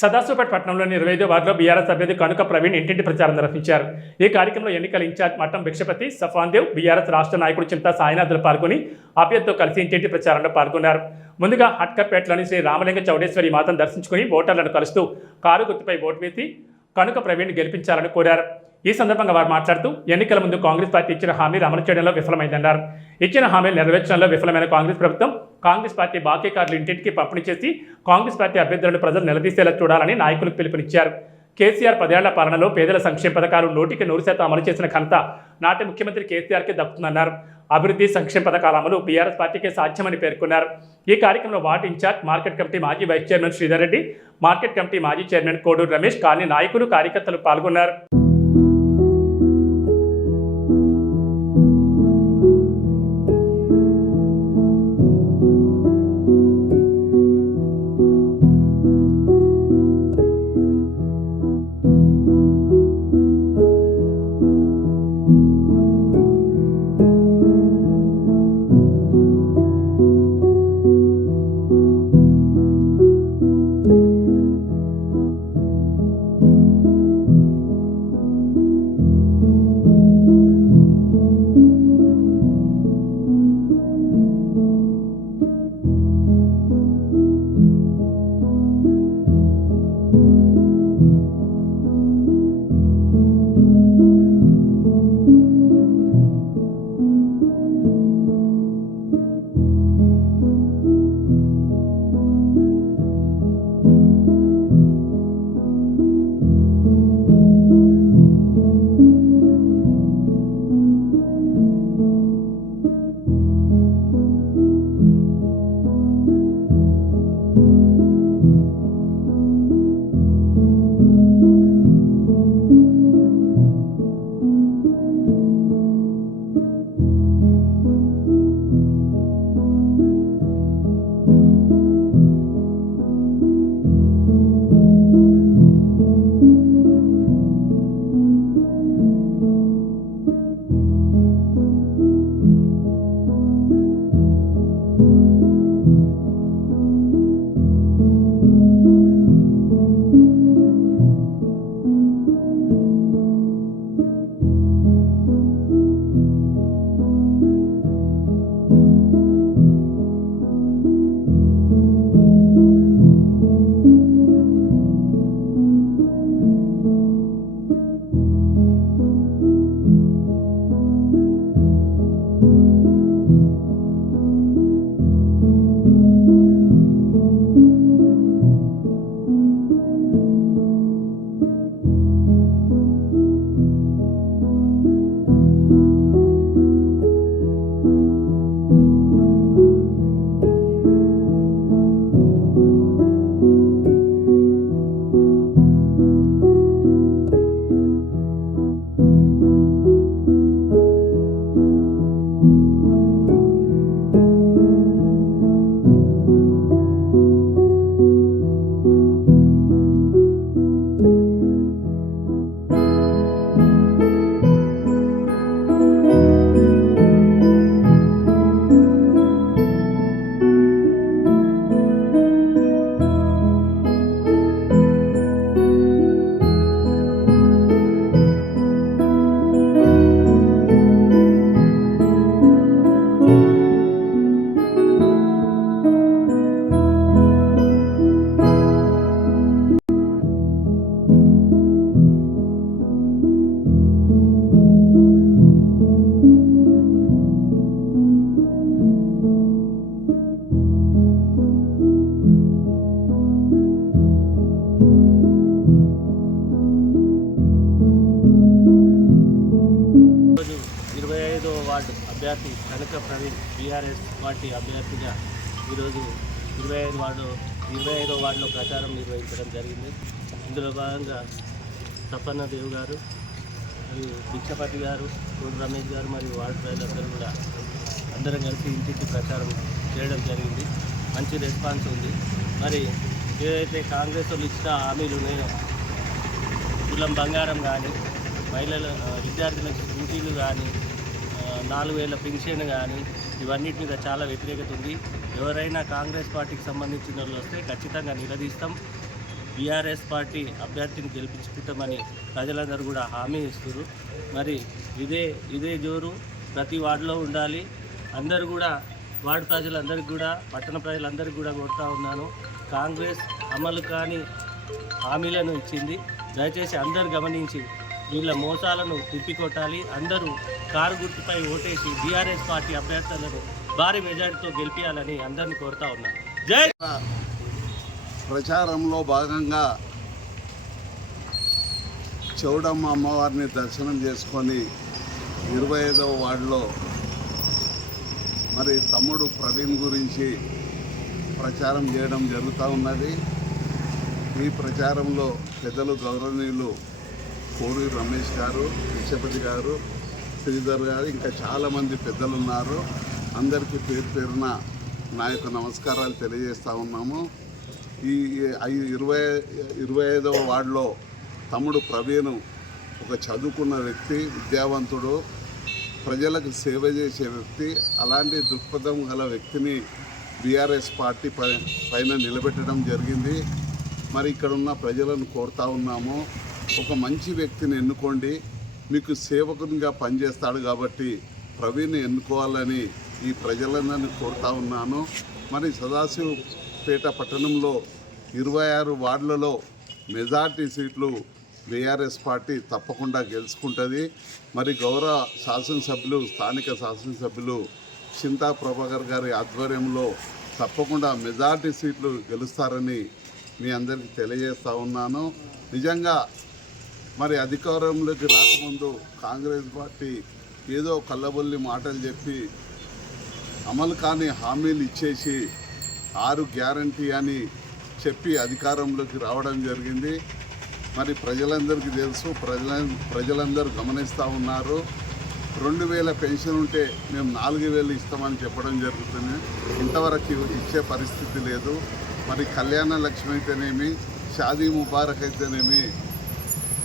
సదాశివపేట పట్టణంలోని ఇరవై ఐదో వార్డులో బీఆర్ఎస్ అభ్యర్థి కనుక ప్రవీణ్ ఇంటింటి ప్రచారం నిర్వహించారు. ఈ కార్యక్రమంలో ఎన్నికల ఇన్ఛార్జ్ మట్టం భిక్షపతి సఫాన్ దేవ్ బీఆర్ఎస్ రాష్ట్ర నాయకుడు చింతా సాయినాథులు పాల్గొని అభ్యర్థితో కలిసి ఇంటింటి ప్రచారంలో పాల్గొన్నారు. ముందుగా హట్కర్పేటలోని శ్రీ రామలింగ చౌడేశ్వరి మాతను దర్శించుకుని ఓటర్లను కలుస్తూ కారు గుర్తుపై ఓటు వేసి కనుక ప్రవీణ్ గెలిపించాలని కోరారు. ఈ సందర్భంగా వారు మాట్లాడుతూ ఎన్నికల ముందు కాంగ్రెస్ పార్టీ ఇచ్చిన హామీలు అమలు చేయడంలో విఫలమైందన్నారు. ఇచ్చిన హామీలు నెరవేర్చడంలో విఫలమైన కాంగ్రెస్ ప్రభుత్వం కాంగ్రెస్ పార్టీ బాకీ కార్డులు ఇంటింటికి పంపిణీ చేసి కాంగ్రెస్ పార్టీ అభ్యర్థులను ప్రజలు నిలదీసేలా చూడాలని నాయకులకు పిలుపునిచ్చారు. కేసీఆర్ పదేళ్ళ పాలనలో పేదల సంక్షేమ పథకాలు నూటికి నూరు శాతం అమలు చేసిన ఘనత నాటి ముఖ్యమంత్రి కేసీఆర్కి దక్కుతుందన్నారు. అభివృద్ధి సంక్షేమ పథకాల అమలు బీఆర్ఎస్ పార్టీకే సాధ్యమని పేర్కొన్నారు. ఈ కార్యక్రమంలో వార్డ్ ఇన్ఛార్జ్ మార్కెట్ కమిటీ మాజీ vice chairman Sridhar Reddy market committee మాజీ చైర్మన్ కోడూరు రమేష్ కానీ నాయకులు కార్యకర్తలు పాల్గొన్నారు. పార్టీ అభ్యర్థిగా ఈరోజు ఇరవై ఐదు వార్డు ఇరవై ఐదో వార్డులో ప్రచారం నిర్వహించడం జరిగింది. ఇందులో భాగంగా సపన్న దేవ్ గారు మరియు భిక్షపతి గారు కోడి రమేష్ గారు మరియు వార్డు ప్రజలందరూ కూడా అందరం కలిసి ఇంటింటి ప్రచారం చేయడం జరిగింది. మంచి రెస్పాన్స్ ఉంది. మరి ఏదైతే కాంగ్రెస్ వాళ్ళు ఇచ్చిన హామీలు ఉన్నాయో కులం బంగారం కానీ మహిళల విద్యార్థులకు డ్యూటీలు కానీ నాలుగు వేల పెన్షన్ కానీ ఇవన్నిటి మీద చాలా వ్యతిరేకత ఉంది. ఎవరైనా కాంగ్రెస్ పార్టీకి సంబంధించిన వాళ్ళు వస్తే ఖచ్చితంగా నిలదీస్తాం. బీఆర్ఎస్ పార్టీ అభ్యర్థిని గెలిపించుకుంటామని ప్రజలందరూ కూడా హామీ ఇస్తారు మరి ఇదే ఇదే జోరు ప్రతి వార్డులో ఉండాలి. అందరూ కూడా వార్డు ప్రజలందరికీ కూడా పట్టణ ప్రజలందరికీ కూడా కొడతా ఉన్నాను. కాంగ్రెస్ అమలు కాని హామీలను ఇచ్చింది. దయచేసి అందరు గమనించి వీళ్ళ మోసాలను తిప్పికొట్టాలి. అందరూ కారు గుర్తుపై ఓటేసి బీఆర్ఎస్ పార్టీ అభ్యర్థులను భారీ మెజారిటీతో గెలిపించాలని అందరిని కోరుతా ఉన్నారు జై ప్రచారంలో భాగంగా చౌడమ్మ అమ్మవారిని దర్శనం చేసుకొని ఇరవై ఐదవ వార్డులో మరి తమ్ముడు ప్రవీణ్ గురించి ప్రచారం చేయడం జరుగుతూ ఉన్నది. ఈ ప్రచారంలో పెద్దలు గౌరవనీయులు కోడి రమేష్ గారు విశ్వపతి గారు శ్రీధర్ గారు ఇంకా చాలామంది పెద్దలు ఉన్నారు అందరికీ పేరు పేరున నా యొక్క నమస్కారాలు తెలియజేస్తూ ఉన్నాము. ఈ ఈ ఇరవై ఇరవై ఐదవ వార్డులో తమ్ముడు ప్రవీణ్ ఒక చదువుకున్న వ్యక్తి విద్యావంతుడు ప్రజలకు సేవ చేసే వ్యక్తి అలాంటి దృక్పథం గల వ్యక్తిని బీఆర్ఎస్ పార్టీ పై పైన నిలబెట్టడం జరిగింది. మరి ఇక్కడ ఉన్న ప్రజలను కోరుతా ఉన్నాము. ఒక మంచి వ్యక్తిని ఎన్నుకోండి. మీకు సేవకునిగా పనిచేస్తాడు కాబట్టి ప్రవీణ్ ఎన్నుకోవాలని ఈ ప్రజలందరినీ కోరుతా ఉన్నాను. మరి సదాశివపేట పట్టణంలో ఇరవై ఆరు వార్డులలో మెజార్టీ సీట్లు బీఆర్ఎస్ పార్టీ తప్పకుండా గెలుచుకుంటుంది. మరి గౌరవ శాసనసభ్యులు స్థానిక శాసనసభ్యులు చింతా ప్రభాకర్ గారి ఆధ్వర్యంలో తప్పకుండా మెజార్టీ సీట్లు గెలుస్తారని మీ అందరికీ తెలియజేస్తా ఉన్నాను. నిజంగా మరి అధికారంలోకి రాకముందు కాంగ్రెస్ పార్టీ ఏదో కళ్ళబొల్లి మాటలు చెప్పి అమలు కాని హామీలు ఇచ్చేసి ఆరు గ్యారంటీ అని చెప్పి అధికారంలోకి రావడం జరిగింది. మరి ప్రజలందరికీ తెలుసు ప్రజల ప్రజలందరూ గమనిస్తూ ఉన్నారు. రెండు వేల పెన్షన్ ఉంటే మేము నాలుగు వేలు ఇస్తామని చెప్పడం జరుగుతుంది. ఇంతవరకు ఇచ్చే పరిస్థితి లేదు. మరి కళ్యాణ లక్ష్మి అయితేనేమి షాదీ ముబారక్ అయితేనేమి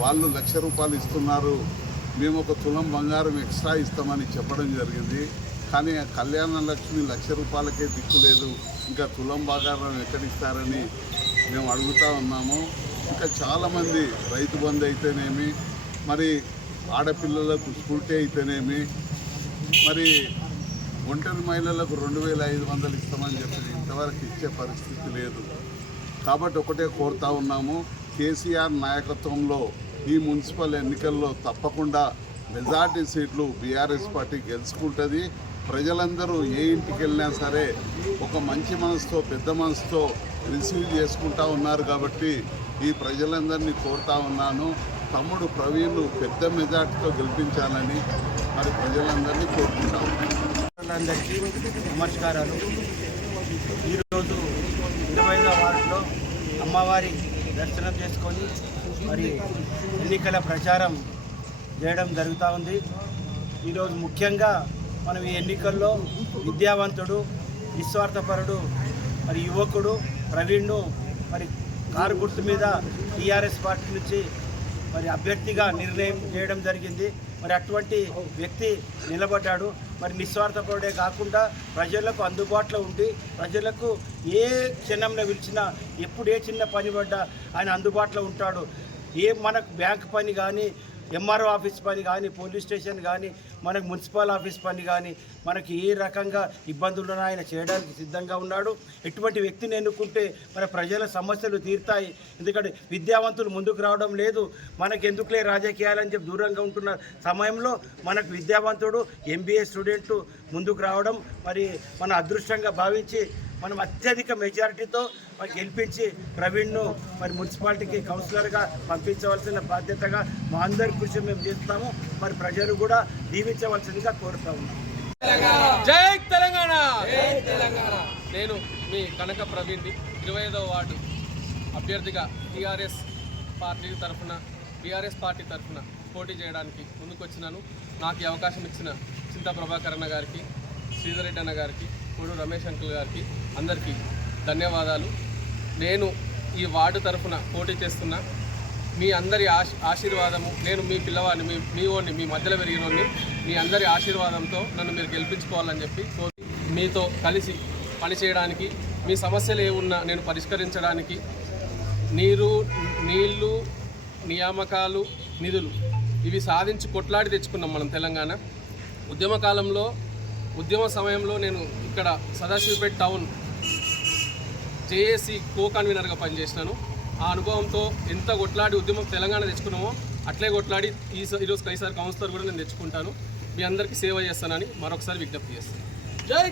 వాళ్ళు లక్ష రూపాయలు ఇస్తున్నారు. మేము ఒక తులం బంగారం ఎక్స్ట్రా ఇస్తామని చెప్పడం జరిగింది. కానీ ఆ కళ్యాణ లక్ష్మి లక్ష రూపాయలకే దిక్కు లేదు. ఇంకా తులం బంగారం ఎక్కడిస్తారని మేము అడుగుతా ఉన్నాము. ఇంకా చాలామంది రైతు బంధు అయితేనేమి మరి ఆడపిల్లలకు స్కూటీ అయితేనేమి మరి ఒంటరి మహిళలకు రెండు వేల ఐదు వందలు ఇస్తామని చెప్పి ఇంతవరకు ఇచ్చే పరిస్థితి లేదు. కాబట్టి ఒకటే కోరుతా ఉన్నాము. కేసీఆర్ నాయకత్వంలో ఈ మున్సిపల్ ఎన్నికల్లో తప్పకుండా మెజార్టీ సీట్లు బీఆర్ఎస్ పార్టీ గెలుచుకుంటుంది. ప్రజలందరూ ఏ ఇంటికి వెళ్ళినా సరే ఒక మంచి మనసుతో పెద్ద మనసుతో రిసీవ్ చేసుకుంటా ఉన్నారు కాబట్టి ఈ ప్రజలందరినీ కోరుతా ఉన్నాను. తమ్ముడు ప్రవీణ్ పెద్ద మెజార్టీతో గెలిపించాలని మరి ప్రజలందరినీ కోరుకుంటా అందరికీ నమస్కారాలు. ఈరోజు ఇరవై వార్డులో అమ్మవారి దర్శనం చేసుకొని మరి ఎన్నికల ప్రచారం చేయడం జరుగుతూ ఉంది. ఈరోజు ముఖ్యంగా మనం ఈ ఎన్నికల్లో విద్యావంతుడు నిస్వార్థపరుడు మరి యువకుడు ప్రవీణ్ను మరి కారు గుర్తు మీద టీఆర్ఎస్ పార్టీ నుంచి మరి అభ్యర్థిగా నిర్ణయం చేయడం జరిగింది. మరి అటువంటి వ్యక్తి నిలబడ్డాడు. మరి నిస్వార్థపరుడే కాకుండా ప్రజలకు అందుబాటులో ఉండి ప్రజలకు ఏ క్షణంలో పిలిచినా ఎప్పుడు ఏ చిన్న పని పడ్డా ఆయన అందుబాటులో ఉంటాడు. ఏ మనకు బ్యాంక్ పని కానీ ఎంఆర్ఓ ఆఫీస్ పని కానీ పోలీస్ స్టేషన్ కానీ మనకు మున్సిపల్ ఆఫీస్ పని కానీ మనకి ఏ రకంగా ఇబ్బందులను ఆయన చేయడానికి సిద్ధంగా ఉన్నాడు. ఎటువంటి వ్యక్తిని ఎన్నుకుంటే మన ప్రజల సమస్యలు తీరుతాయి. ఎందుకంటే విద్యావంతులు ముందుకు రావడం లేదు. మనకి ఎందుకులే రాజకీయాలని చెప్పి దూరంగా ఉంటున్న సమయంలో మనకు విద్యావంతుడు ఎంబీఏ స్టూడెంట్ ముందుకు రావడం మరి మన అదృష్టంగా భావించి మనం అత్యధిక మెజారిటీతో మరి గెలిపించి ప్రవీణ్ను మరి మున్సిపాలిటీకి కౌన్సిలర్గా పంపించవలసిన బాధ్యతగా మా అందరి కృషి మేము చేస్తాము. మరి ప్రజలు కూడా దీవించవలసిందిగా కోరుతా ఉన్నాం. జై తెలంగాణ! నేను మీ కనక ప్రవీణ్ని ఇరవై ఐదవ వార్డు అభ్యర్థిగా టీఆర్ఎస్ పార్టీ తరఫున బీఆర్ఎస్ పార్టీ తరఫున పోటీ చేయడానికి ముందుకొచ్చినాను. నాకు ఈ అవకాశం ఇచ్చిన చింతా ప్రభాకర్ అన్న గారికి శ్రీధర్ రెడ్డి అన్న గారికి కోడు రమేష్ అంకుల్ గారికి అందరికీ ధన్యవాదాలు. నేను ఈ వార్డు తరఫున పోటీ చేస్తున్నా. మీ అందరి ఆశ ఆశీర్వాదము నేను మీ పిల్లవాడిని మీ మీ ఓడిని మీ మధ్యలో పెరిగినోడిని మీ అందరి ఆశీర్వాదంతో నన్ను మీరు గెలిపించుకోవాలని చెప్పి మీతో కలిసి పనిచేయడానికి మీ సమస్యలు ఏమున్నా నేను పరిష్కరించడానికి నీరు నీళ్ళు నియామకాలు నిధులు ఇవి సాధించి కొట్లాడి తెచ్చుకున్నాం మనం తెలంగాణ. ఉద్యమ కాలంలో ఉద్యమ సమయంలో నేను ఇక్కడ సదాశివపేట టౌన్ జేఏసీ కో కన్వీనర్గా పనిచేసినాను. ఆ అనుభవంతో ఎంత కొట్లాడి ఉద్యమం తెలంగాణ తెచ్చుకున్నామో అట్లే కొట్లాడి ఈ ఈరోజు కైసారి కౌన్సిలర్ కూడా నేను తెచ్చుకుంటాను. మీ అందరికీ సేవ చేస్తానని మరొకసారి విజ్ఞప్తి చేస్తాను జై